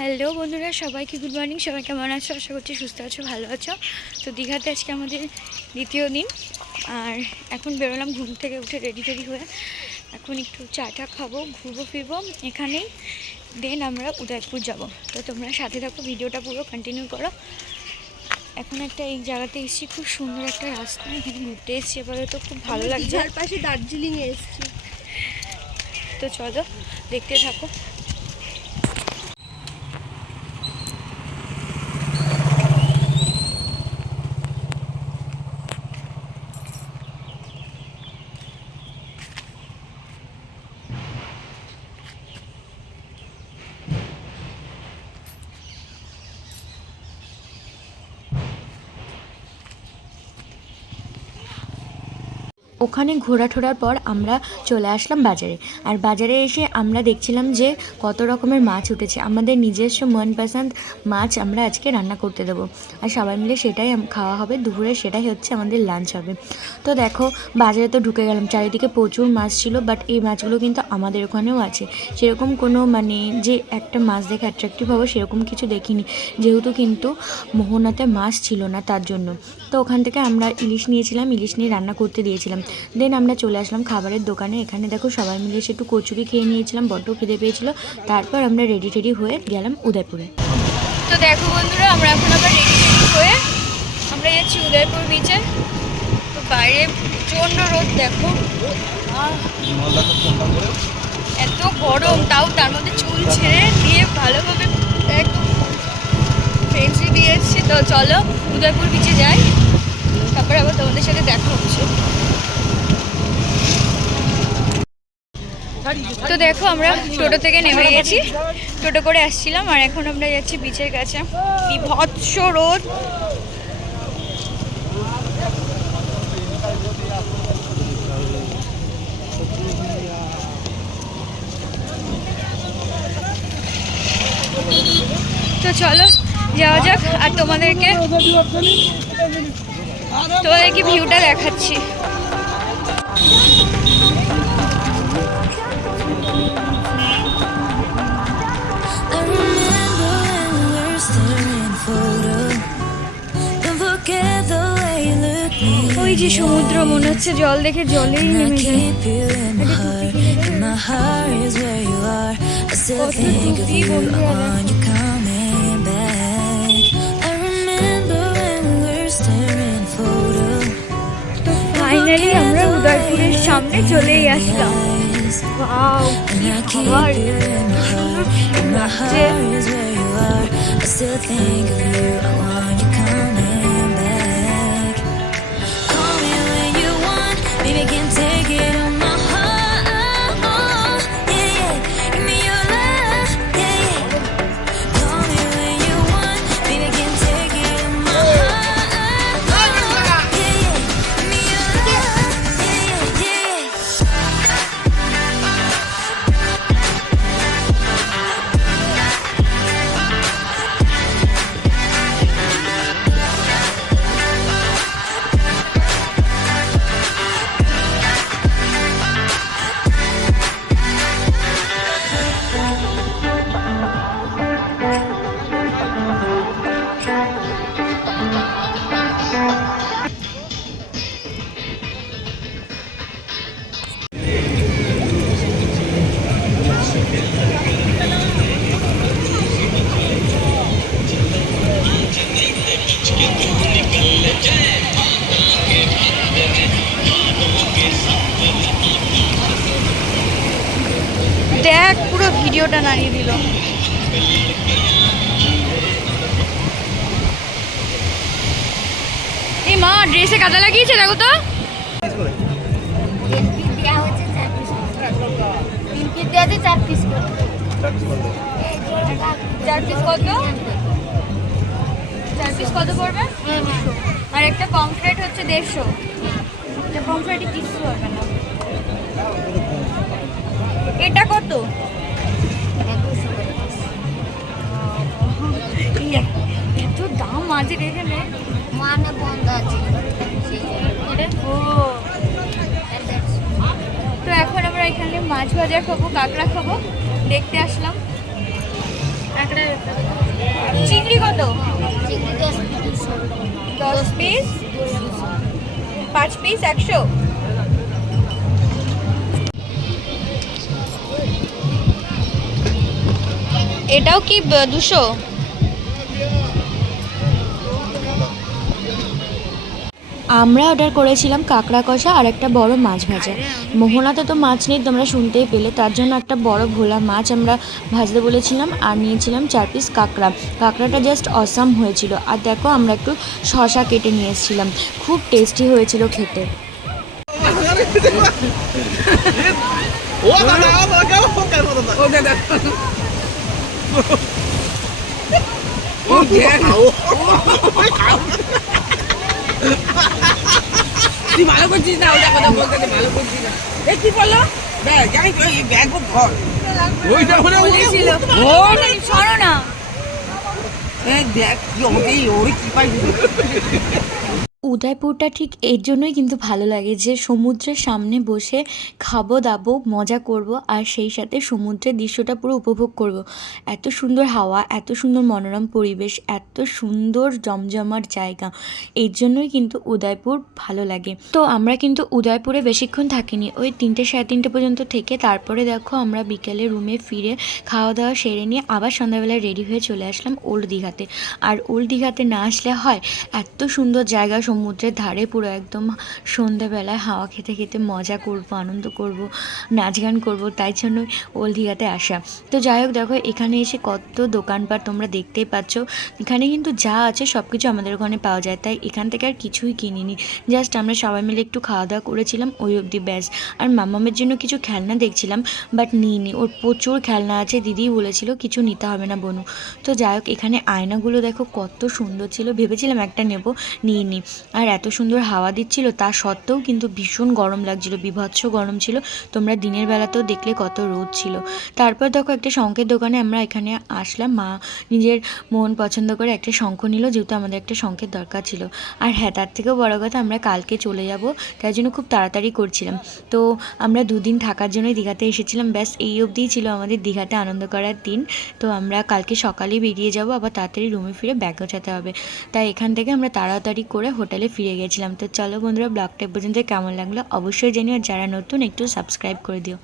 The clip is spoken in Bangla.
হ্যালো বন্ধুরা, সবাইকে গুড মর্নিং। সবাই কেমন আছো? আশা করছি সুস্থ আছো, ভালো আছো। তো দীঘাতে আজকে আমাদের দ্বিতীয় দিন, আর এখন বেরোলাম ঘুম থেকে উঠে রেডি হয়ে। এখন একটু চাটা খাবো, ঘুরবো ফিরবো এখানেই, দেন আমরা উদয়পুর যাব। তো তোমরা সাথে থাকো, ভিডিওটা পুরো কন্টিনিউ করো। এখন একটা এই জায়গাতে এসেছি, খুব সুন্দর একটা রাস্তা, এখানে ঘুরতে এসেছি আপাতত, খুব ভালো লাগছে। তার পাশে দার্জিলিংয়ে এসেছি। তো চলো দেখতে থাকো। ওখানে ঘোরা ঠোরার পর আমরা চলে আসলাম বাজারে। আর বাজারে এসে আমরা দেখছিলাম যে কত রকমের মাছ উঠেছে। আমাদের নিজস্ব মনপসন্দ মাছ আমরা আজকে রান্না করতে দেবো, আর সবাই মিলে সেটাই খাওয়া হবে দুপুরে, সেটাই হচ্ছে আমাদের লাঞ্চ হবে। তো দেখো, বাজারে তো ঢুকে গেলাম, চারিদিকে প্রচুর মাছ ছিল, বাট এই মাছগুলো কিন্তু আমাদের ওখানেও আছে। সেরকম কোনো যে একটা মাছ দেখে অ্যাট্রাকটিভ হবে সেরকম কিছু দেখিনি, যেহেতু কিন্তু মোহনাতে মাছ ছিল না তার জন্য। তো ওখান থেকে আমরা ইলিশ নিয়েছিলাম, ইলিশ নিয়ে রান্না করতে দিয়েছিলাম। দেন আমরা চলে আসলাম খাবারের দোকানে। এখানে দেখো সবাই মিলে এসে একটু কচুরি খেয়ে নিয়েছিলাম, বড্ড খিদে পেয়েছিল। তারপর আমরা রেডি হয়ে গেলাম উদয়পুরে। তো দেখো বন্ধুরা, আমরা এখন আবার রেডি হয়ে আমরা যাচ্ছি উদয়পুর বিচে। তো বাইরে প্রচণ্ড রোদ, দেখো এত গরম, তাও তার মধ্যে চুল ছেড়ে দিয়ে ভালোভাবে একদম ফ্রেন্ডসি দিয়ে এসেছি। তো চলো উদয়পুর বিচে যাই, তারপর আবার তোমাদের সাথে দেখা হচ্ছে। তো দেখো, আমরা টোটো থেকে নেমে গেছি, টোটো করে আসছিলাম, আর এখন আমরা যাচ্ছি বিচের কাছে। বিভৎস রোদ, তো চলো যাওয়া যাক, আর তোমাদেরকে ভিউটা দেখাচ্ছি। ওই যে সমুদ্র, মনে হচ্ছে জল দেখে জলেই নেমে যায়। তো ফাইনালি আমরা উদয়পুরের সামনে চলেই আসলাম। ওয়াও, কি খাবার, সুন্দর লাগছে। দেখ, পুরো ভিডিওটা নাড়িয়ে দিল। এই মা ড্রেসে কাদা লাগিয়েছে, দেখো তো। চার পিস কত? 4 পিস কত পড়বে? আর একটা পমফ্রেট হচ্ছে 150। পমফ্রেটে কিছু হবে না। এটা কত? এত দাম আছে এখানে, মানে বন্ধ আছে। তো এখন আমরা এখানে মাছ ভাজা খাবো, কাঁকড়া খাবো, দেখতে আসলাম। কাঁকড়া চিংড়ি কত? 10 পিস, 5 পিস 100। এটাও কি 200? আমরা অর্ডার করেছিলাম কাঁকড়া কষা আর একটা বড় মাছ ভাজা। মোহনাতে তো মাছ নেই, তোমরা শুনতেই পেলে, তার জন্য একটা বড় ভোলা মাছ আমরা ভাজতে বলেছিলাম আর নিয়েছিলাম 4 পিস কাঁকড়া। কাঁকড়াটা জাস্ট অসাম হয়েছিল। আর দেখো আমরা একটু শসা কেটে নিয়ে এসেছিলাম, খুব টেস্টি হয়েছিল খেতে। তুই ভালো করছিস না, ওটা কথা বলতে দে, ভালো করছিস না। এ কি বললো? জানি তো এই ব্যাগ ঘর ওইটা হলে বলেছিল সরো না। দেখ কি আমাকে ওরে কি পাইছিস। উদয়পুরটা ঠিক এর জন্যই কিন্তু ভালো লাগে যে সমুদ্রের সামনে বসে খাবো দাবো, মজা করব আর সেই সাথে সমুদ্রের দৃশ্যটা পুরো উপভোগ করব। এত সুন্দর হাওয়া, এত সুন্দর মনোরম পরিবেশ, এত সুন্দর জমজমাট জায়গা, এর জন্যই কিন্তু উদয়পুর ভালো লাগে। তো আমরা কিন্তু উদয়পুরে বেশিক্ষণ থাকিনি, ওই 3টে সাড়ে 3টে পর্যন্ত থেকে তারপরে দেখো আমরা বিকেলে রুমে ফিরে খাওয়া দাওয়া সেরে নিয়ে আবার সন্ধ্যাবেলায় রেডি হয়ে চলে আসলাম ওল্ড দীঘাতে। আর ওল্ড দীঘাতে না আসলে হয়, এত সুন্দর জায়গা সমুদ্রের ধারে, পুরো একদম সন্ধ্যেবেলায় হাওয়া খেতে খেতে মজা করব, আনন্দ করব, নাচ গান করব, তাই জন্যই ওল্ড দীঘাতে আসা। তো যাই হোক, দেখো এখানে এসে কত দোকানপাট তোমরা দেখতেই পাচ্ছ। এখানে কিন্তু যা আছে সব কিছু আমাদের ওখানে পাওয়া যায়, তাই এখান থেকে আর কিছুই কিনিনি। জাস্ট আমরা সবাই মিলে একটু খাওয়া দাওয়া করেছিলাম, ওই অবধি ব্যাস। আর মামামের জন্য কিছু খেলনা দেখছিলাম, বাট নিইনি। ওর প্রচুর খেলনা আছে, দিদিই বলেছিল কিছু নিতে হবে না বনু। তো যাই হোক, এখানে আয়নাগুলো দেখো কত সুন্দর ছিল, ভেবেছিলাম একটা নেব, নিইনি। আর এত সুন্দর হাওয়া দিচ্ছিল, তা সত্ত্বেও কিন্তু ভীষণ গরম লাগছিল, বীভৎস গরম ছিল। তোমরা দিনের বেলাতেও দেখলে কত রোদ ছিল। তারপর দেখো একটা শঙ্খের দোকানে আমরা এখানে আসলাম। মা নিজের মন পছন্দ করে একটা শঙ্খ নিল, যেহেতু আমাদের একটা শঙ্খের দরকার ছিল। আর হ্যাঁ, তার থেকেও বড় কথা, আমরা কালকে চলে যাব, তাই জন্য খুব তাড়াতাড়ি করছিলাম। তো আমরা 2 দিন থাকার জন্যই দীঘাতে এসেছিলাম, ব্যাস এই অবধিই ছিল আমাদের দীঘাতে আনন্দ করার দিন। তো আমরা কালকে সকালেই বেরিয়ে যাব, আবার তাড়াতাড়ি রুমে ফিরে ব্যাগ গোছাতে হবে, তাই এখান থেকে আমরা তাড়াতাড়ি করে হোটেলে ফিরে গেছিলাম। তো চলো বন্ধুরা, ব্লগটা পর্যন্ত কেমন লাগলো অবশ্যই জানিও, যারা নতুন একটু সাবস্ক্রাইব করে দিও।